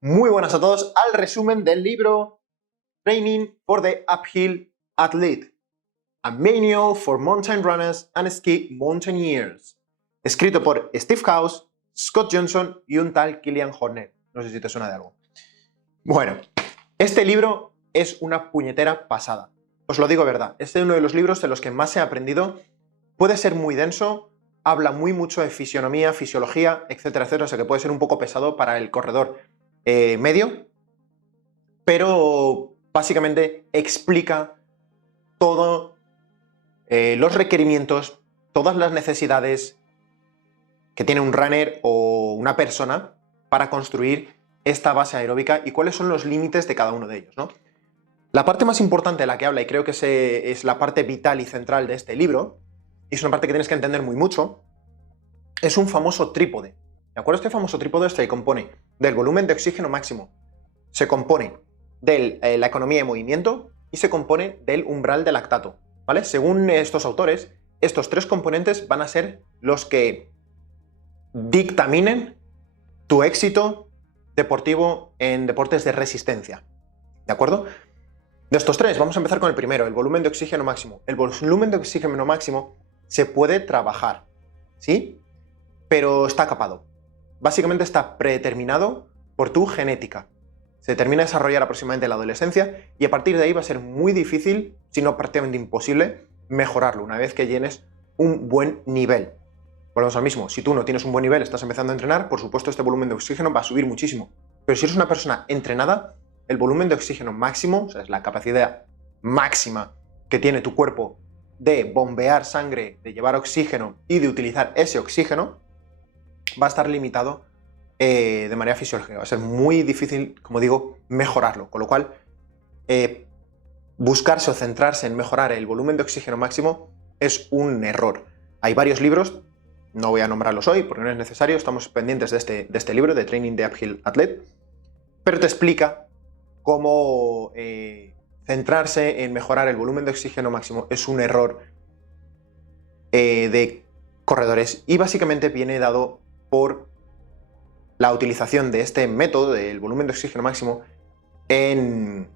Muy buenas a todos al resumen del libro Training for the Uphill Athlete, a Manual for Mountain Runners and Ski Mountaineers, escrito por Steve House, Scott Johnson y un tal Kilian Horner. No sé si te suena de algo. Bueno, este libro es una puñetera pasada. Os lo digo de verdad, este es uno de los libros de los que más he aprendido. Puede ser muy denso, habla mucho de fisionomía, fisiología, etcétera, etcétera, o sea que puede ser un poco pesado para el corredor medio, pero básicamente explica todos los requerimientos, todas las necesidades que tiene un runner o una persona para construir esta base aeróbica y cuáles son los límites de cada uno de ellos, ¿no? La parte más importante de la que habla, y creo que es la parte vital y central de este libro, y es una parte que tienes que entender mucho, es un famoso trípode. ¿De acuerdo? Este famoso trípode se compone del volumen de oxígeno máximo, se compone de la economía de movimiento y se compone del umbral de lactato, ¿vale? Según estos autores, estos tres componentes van a ser los que dictaminen tu éxito deportivo en deportes de resistencia, ¿de acuerdo? De estos tres, vamos a empezar con el primero, el volumen de oxígeno máximo. El volumen de oxígeno máximo se puede trabajar, ¿sí? Pero está capado. Básicamente está predeterminado por tu genética. Se termina de desarrollar aproximadamente en la adolescencia y a partir de ahí va a ser muy difícil, si no prácticamente imposible, mejorarlo una vez que llenes un buen nivel. Volvemos al mismo, si tú no tienes un buen nivel, estás empezando a entrenar, por supuesto este volumen de oxígeno va a subir muchísimo. Pero si eres una persona entrenada, el volumen de oxígeno máximo, o sea, es la capacidad máxima que tiene tu cuerpo de bombear sangre, de llevar oxígeno y de utilizar ese oxígeno, va a estar limitado de manera fisiológica. Va a ser muy difícil, como digo, mejorarlo. Con lo cual, buscarse o centrarse en mejorar el volumen de oxígeno máximo es un error. Hay varios libros, no voy a nombrarlos hoy porque no es necesario, estamos pendientes de este libro, de Training the Uphill Athlete, pero te explica cómo centrarse en mejorar el volumen de oxígeno máximo es un error de corredores y básicamente viene dado por la utilización de este método del volumen de oxígeno máximo en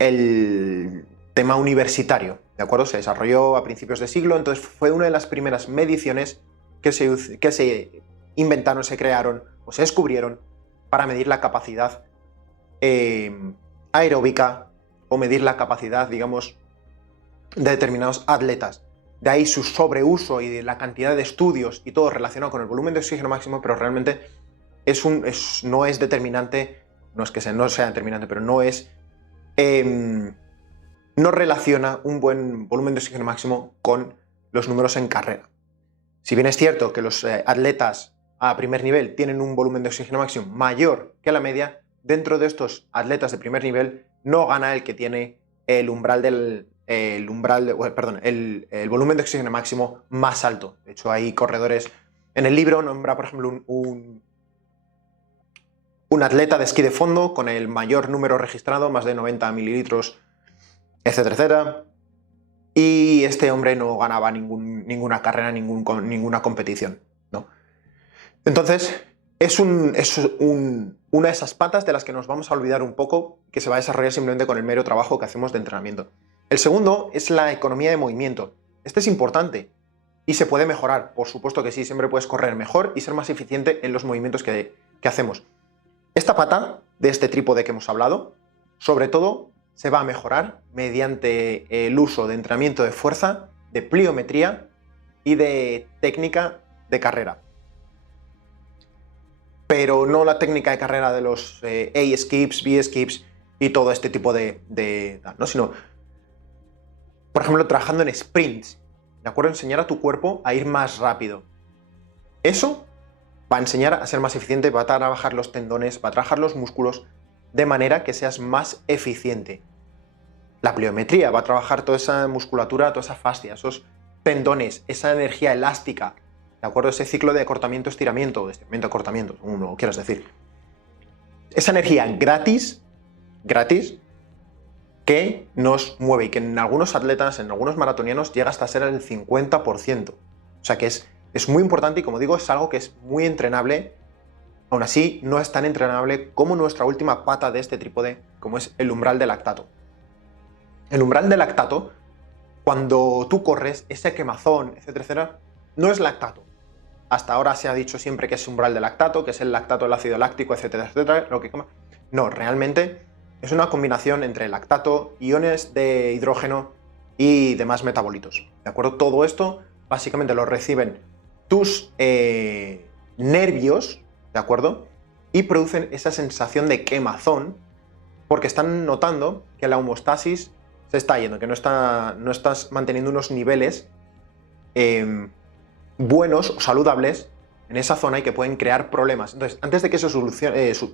el tema universitario, ¿de acuerdo? Se desarrolló a principios de siglo, entonces fue una de las primeras mediciones que se inventaron, se crearon o se descubrieron para medir la capacidad aeróbica o medir la capacidad, digamos, de determinados atletas. De ahí su sobreuso y de la cantidad de estudios y todo relacionado con el volumen de oxígeno máximo, pero realmente no es determinante, no es que no sea determinante, pero no es, no relaciona un buen volumen de oxígeno máximo con los números en carrera. Si bien es cierto que los atletas a primer nivel tienen un volumen de oxígeno máximo mayor que la media, dentro de estos atletas de primer nivel no gana el que tiene el volumen de oxígeno máximo más alto. De hecho, hay corredores. En el libro nombra, por ejemplo, un atleta de esquí de fondo con el mayor número registrado, más de 90 mililitros, etcétera, etcétera. Y este hombre no ganaba ninguna carrera, ninguna competición, ¿no? Entonces, es una de esas patas de las que nos vamos a olvidar un poco, que se va a desarrollar simplemente con el mero trabajo que hacemos de entrenamiento. El segundo es la economía de movimiento. Este es importante y se puede mejorar, por supuesto que sí, siempre puedes correr mejor y ser más eficiente en los movimientos que hacemos. Esta pata de este trípode que hemos hablado, sobre todo, se va a mejorar mediante el uso de entrenamiento de fuerza, de pliometría y de técnica de carrera. Pero no la técnica de carrera de los A-skips, B-skips y todo este tipo ¿no? Sino, por ejemplo, trabajando en sprints, ¿de acuerdo? Enseñar a tu cuerpo a ir más rápido. Eso va a enseñar a ser más eficiente, va a trabajar los tendones, va a trabajar los músculos, de manera que seas más eficiente. La pliometría va a trabajar toda esa musculatura, toda esa fascia, esos tendones, esa energía elástica, ¿de acuerdo? Ese ciclo de acortamiento-estiramiento, de estiramiento-acortamiento, como lo quieras decir. Esa energía gratis, que nos mueve y que en algunos atletas, en algunos maratonianos, llega hasta ser el 50%. O sea que es muy importante y, como digo, es algo que es muy entrenable Aún así, no es tan entrenable como nuestra última pata de este trípode, como es el umbral de lactato. El umbral de lactato, cuando tú corres, ese quemazón, etcétera, etcétera, no es lactato. Hasta ahora se ha dicho siempre que es umbral de lactato, que es el lactato, el ácido láctico, etcétera, etcétera, lo que quema. No, realmente es una combinación entre lactato, iones de hidrógeno y demás metabolitos. ¿De acuerdo? Todo esto básicamente lo reciben tus nervios, ¿de acuerdo? Y producen esa sensación de quemazón porque están notando que la homeostasis se está yendo, que no estás manteniendo unos niveles buenos o saludables en esa zona y que pueden crear problemas. Entonces, antes de que eso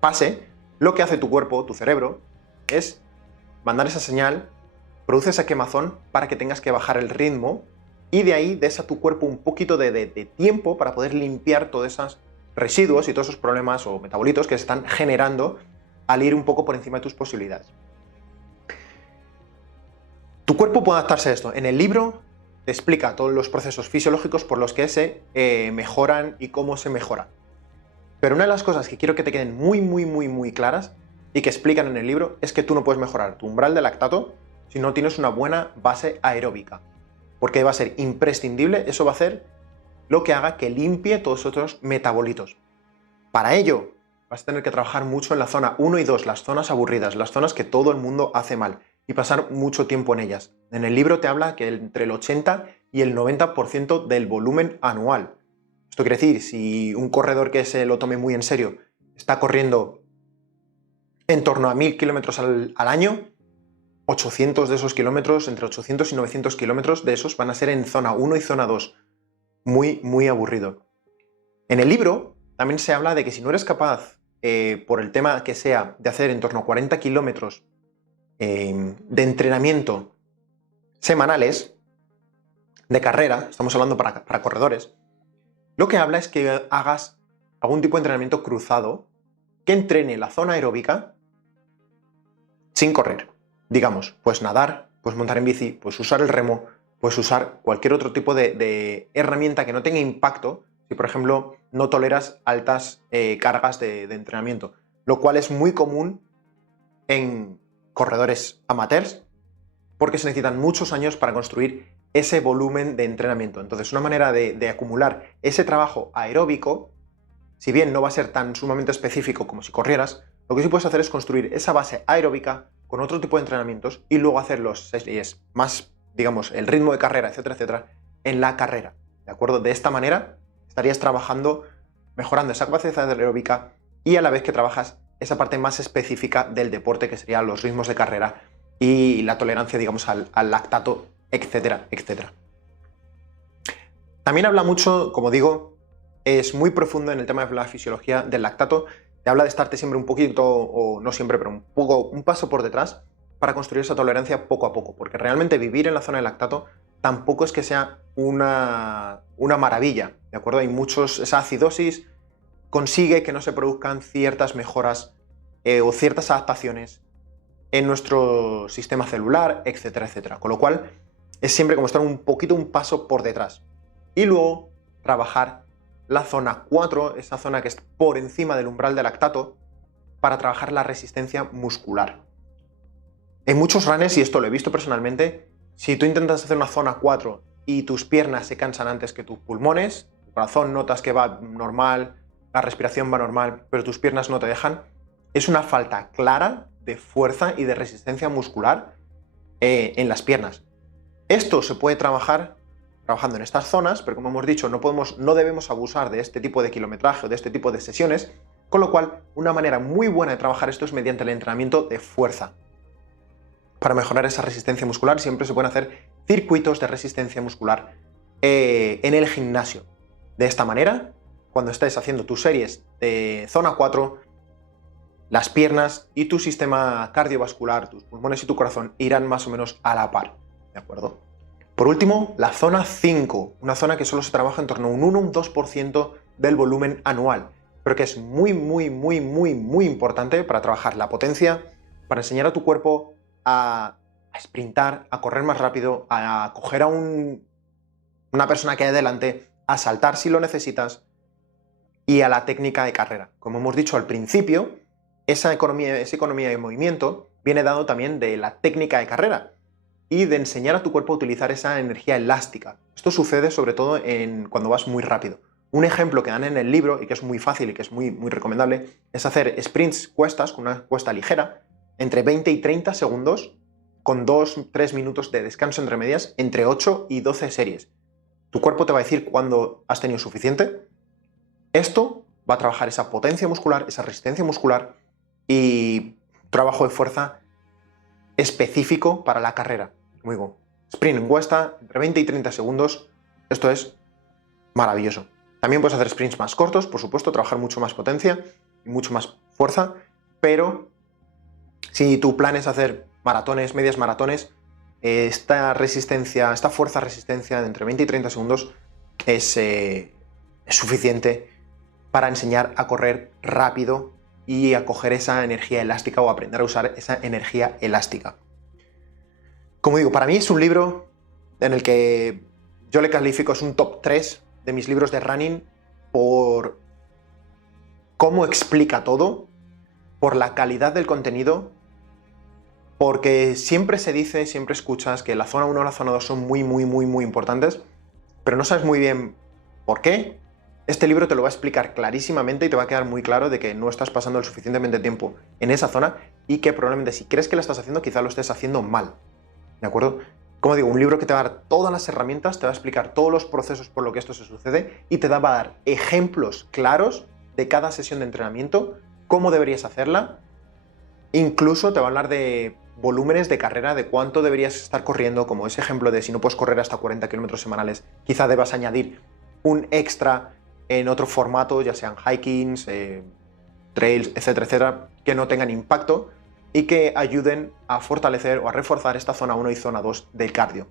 pase, lo que hace tu cuerpo, tu cerebro, es mandar esa señal, produce esa quemazón para que tengas que bajar el ritmo y de ahí des a tu cuerpo un poquito de tiempo para poder limpiar todos esos residuos y todos esos problemas o metabolitos que se están generando al ir un poco por encima de tus posibilidades. Tu cuerpo puede adaptarse a esto. En el libro te explica todos los procesos fisiológicos por los que se mejoran y cómo se mejoran. Pero una de las cosas que quiero que te queden muy claras y que explican en el libro es que tú no puedes mejorar tu umbral de lactato si no tienes una buena base aeróbica. Porque va a ser imprescindible, eso va a hacer lo que haga que limpie todos esos otros metabolitos. Para ello, vas a tener que trabajar mucho en la zona 1 y 2, las zonas aburridas, las zonas que todo el mundo hace mal, y pasar mucho tiempo en ellas. En el libro te habla que entre el 80 y el 90% del volumen anual. Esto quiere decir, si un corredor que se lo tome muy en serio está corriendo en torno a 1000 kilómetros al año, 800 de esos kilómetros, entre 800 y 900 kilómetros de esos van a ser en zona 1 y zona 2. Muy aburrido. En el libro también se habla de que si no eres capaz, por el tema que sea, de hacer en torno a 40 kilómetros de entrenamiento semanales, de carrera, estamos hablando para corredores, lo que habla es que hagas algún tipo de entrenamiento cruzado que entrene la zona aeróbica sin correr. Digamos, pues nadar, pues montar en bici, pues usar el remo, pues usar cualquier otro tipo de herramienta que no tenga impacto si, por ejemplo, no toleras altas cargas de entrenamiento, lo cual es muy común en corredores amateurs porque se necesitan muchos años para construir ese volumen de entrenamiento. Entonces, una manera de acumular ese trabajo aeróbico, si bien no va a ser tan sumamente específico como si corrieras, lo que sí puedes hacer es construir esa base aeróbica con otro tipo de entrenamientos y luego hacer los series más, digamos, el ritmo de carrera, etcétera, etcétera, en la carrera. ¿De acuerdo? De esta manera estarías trabajando, mejorando esa capacidad aeróbica y a la vez que trabajas esa parte más específica del deporte, que serían los ritmos de carrera y la tolerancia, digamos, al lactato, etcétera, etcétera. También habla mucho, como digo, es muy profundo en el tema de la fisiología del lactato. Te habla de estarte siempre un poquito, o no siempre, pero un paso por detrás para construir esa tolerancia poco a poco, porque realmente vivir en la zona de lactato tampoco es que sea una maravilla, ¿de acuerdo? Hay esa acidosis consigue que no se produzcan ciertas mejoras o ciertas adaptaciones en nuestro sistema celular, etcétera, etcétera. Con lo cual, es siempre como estar un paso por detrás. Y luego, trabajar la zona 4, esa zona que es por encima del umbral de lactato, para trabajar la resistencia muscular. En muchos runners, y esto lo he visto personalmente, si tú intentas hacer una zona 4 y tus piernas se cansan antes que tus pulmones, tu corazón notas que va normal, la respiración va normal, pero tus piernas no te dejan, es una falta clara de fuerza y de resistencia muscular en las piernas. Esto se puede trabajar trabajando en estas zonas, pero como hemos dicho, no debemos abusar de este tipo de kilometraje o de este tipo de sesiones, con lo cual una manera muy buena de trabajar esto es mediante el entrenamiento de fuerza. Para mejorar esa resistencia muscular siempre se pueden hacer circuitos de resistencia muscular en el gimnasio. De esta manera, cuando estés haciendo tus series de zona 4, las piernas y tu sistema cardiovascular, tus pulmones y tu corazón irán más o menos a la par, ¿de acuerdo? Por último, la zona 5, una zona que solo se trabaja en torno a un 1 o un 2% del volumen anual, pero que es muy importante para trabajar la potencia, para enseñar a tu cuerpo a sprintar, a correr más rápido, a coger a una persona que hay delante, a saltar si lo necesitas, y a la técnica de carrera. Como hemos dicho al principio, esa economía de movimiento viene dado también de la técnica de carrera y de enseñar a tu cuerpo a utilizar esa energía elástica. Esto sucede sobre todo cuando vas muy rápido. Un ejemplo que dan en el libro, y que es muy fácil y que es muy recomendable, es hacer sprints cuestas, con una cuesta ligera, entre 20 y 30 segundos, con 2-3 minutos de descanso entre medias, entre 8 y 12 series. Tu cuerpo te va a decir cuándo has tenido suficiente. Esto va a trabajar esa potencia muscular, esa resistencia muscular y trabajo de fuerza específico para la carrera. Como digo, sprint en cuesta, entre 20 y 30 segundos, esto es maravilloso. También puedes hacer sprints más cortos, por supuesto, trabajar mucho más potencia y mucho más fuerza, pero si tu plan es hacer maratones, medias maratones, esta fuerza-resistencia de entre 20 y 30 segundos es suficiente para enseñar a correr rápido y a coger esa energía elástica o aprender a usar esa energía elástica. Como digo, para mí es un libro en el que yo le califico, es un top 3 de mis libros de running por cómo explica todo, por la calidad del contenido, porque siempre se dice, siempre escuchas que la zona 1 y la zona 2 son muy importantes, pero no sabes muy bien por qué. Este libro te lo va a explicar clarísimamente y te va a quedar muy claro de que no estás pasando el suficientemente tiempo en esa zona y que probablemente si crees que lo estás haciendo, quizá lo estés haciendo mal. ¿De acuerdo? Como digo, un libro que te va a dar todas las herramientas, te va a explicar todos los procesos por lo que esto se sucede y te va a dar ejemplos claros de cada sesión de entrenamiento, cómo deberías hacerla. Incluso te va a hablar de volúmenes de carrera, de cuánto deberías estar corriendo, como ese ejemplo de si no puedes correr hasta 40 kilómetros semanales, quizá debas añadir un extra en otro formato, ya sean hikings, trails, etcétera, etcétera, que no tengan impacto y que ayuden a fortalecer o a reforzar esta zona 1 y zona 2 del cardio.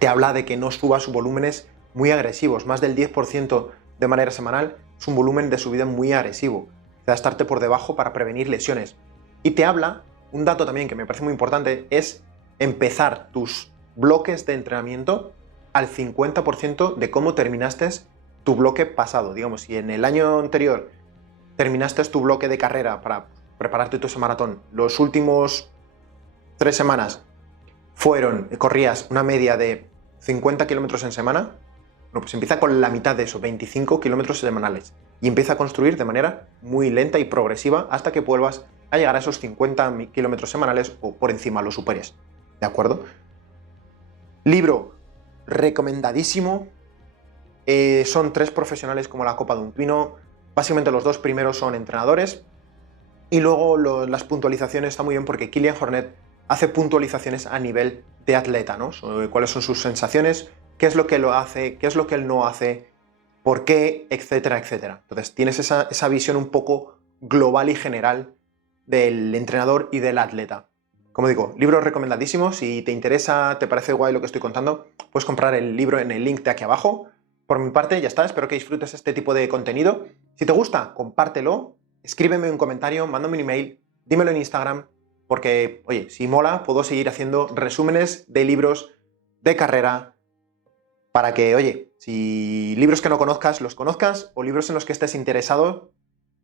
Te habla de que no subas volúmenes muy agresivos, más del 10% de manera semanal es un volumen de subida muy agresivo, te da estarte por debajo para prevenir lesiones. Y te habla, un dato también que me parece muy importante, es empezar tus bloques de entrenamiento al 50% de cómo terminaste tu bloque pasado. Digamos, si en el año anterior terminaste tu bloque de carrera para prepararte tu maratón, los últimos 3 semanas corrías una media de 50 kilómetros en semana, bueno, pues empieza con la mitad de eso, 25 kilómetros semanales, y empieza a construir de manera muy lenta y progresiva hasta que vuelvas a llegar a esos 50 kilómetros semanales o por encima lo superes. ¿De acuerdo? Libro recomendadísimo. Son 3 profesionales como la copa de un pino. Básicamente los 2 primeros son entrenadores. Y luego las puntualizaciones está muy bien porque Kilian Jornet hace puntualizaciones a nivel de atleta, ¿no? Sobre cuáles son sus sensaciones, qué es lo que lo hace, qué es lo que él no hace, por qué, etcétera, etcétera. Entonces tienes esa visión un poco global y general del entrenador y del atleta. Como digo, libro recomendadísimo. Si te interesa, te parece guay lo que estoy contando, puedes comprar el libro en el link de aquí abajo. Por mi parte, ya está. Espero que disfrutes este tipo de contenido. Si te gusta, compártelo. Escríbeme un comentario, mándame un email, dímelo en Instagram, porque, oye, si mola, puedo seguir haciendo resúmenes de libros de carrera para que, oye, si libros que no conozcas, los conozcas, o libros en los que estés interesado,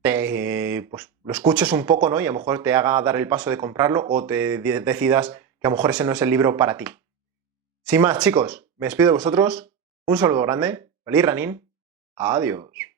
pues lo escuches un poco, ¿no? Y a lo mejor te haga dar el paso de comprarlo o te decidas que a lo mejor ese no es el libro para ti. Sin más, chicos, me despido de vosotros. Un saludo grande. Feliz running. Adiós.